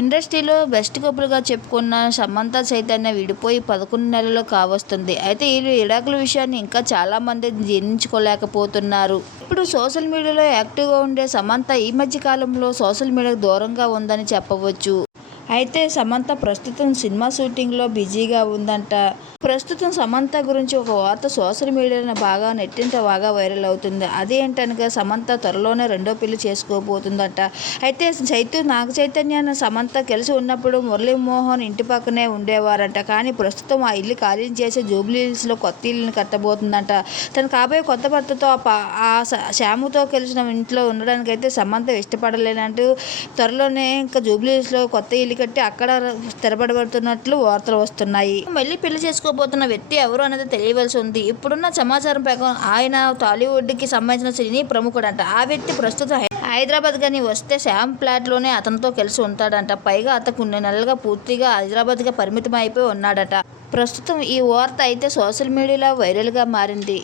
ఇండస్ట్రీలో బెస్ట్ కపుల్గా చెప్పుకున్న సమంత చైతన్య విడిపోయి పదకొండు నెలలు కావస్తుంది. అయితే ఈ విడాకుల విషయాన్ని ఇంకా చాలామంది జీర్ణించుకోలేకపోతున్నారు. ఇప్పుడు సోషల్ మీడియాలో యాక్టివ్గా ఉండే సమంత ఈ మధ్య కాలంలో సోషల్ మీడియాకు దూరంగా ఉందని చెప్పవచ్చు. అయితే సమంత ప్రస్తుతం సినిమా షూటింగ్లో బిజీగా ఉందంట. ప్రస్తుతం సమంత గురించి ఒక వార్త సోషల్ మీడియాలో బాగా నెట్టింట బాగా వైరల్ అవుతుంది. అదేంటనగా సమంత త్వరలోనే రెండో పెళ్ళి చేసుకోబోతుందట. అయితే చైతు నాగ చైతన్య సమంత కలిసి ఉన్నప్పుడు మురళీమోహన్ ఇంటి పక్కనే ఉండేవారంట. కానీ ప్రస్తుతం ఆ ఇల్లు ఖాళీ చేసి జూబ్లీహిల్స్లో కొత్త ఇల్లుని కట్టబోతుందంట. తన కాబోయే కొత్త భర్తతో ఆ ఆ శ్యాముతో కలిసిన ఇంట్లో ఉండడానికైతే సమంత ఇష్టపడలేనంటూ త్వరలోనే ఇంకా జూబ్లీహిల్స్లో కొత్త ఇల్లు కట్టి అక్కడ స్థిరపడబడుతున్నట్లు వార్తలు వస్తున్నాయి. మళ్ళీ పెళ్ళి చేసుకోబోతున్న వ్యక్తి ఎవరు అనేది తెలియవలసి ఉంది. ఇప్పుడున్న సమాచారం ప్రకారం ఆయన టాలీవుడ్కి సంబంధించిన సినీ ప్రముఖుడంట. ఆ వ్యక్తి ప్రస్తుతం హై- హైదరాబాద్ కానీ వస్తే శ్యామ్ ఫ్లాట్లోనే అతనితో కలిసి ఉంటాడంట. పైగా అతను కొన్ని నెలలుగా పూర్తిగా హైదరాబాద్గా పరిమితం అయిపోయి ఉన్నాడట. ప్రస్తుతం ఈ వార్త అయితే సోషల్ మీడియాలో వైరల్గా మారింది.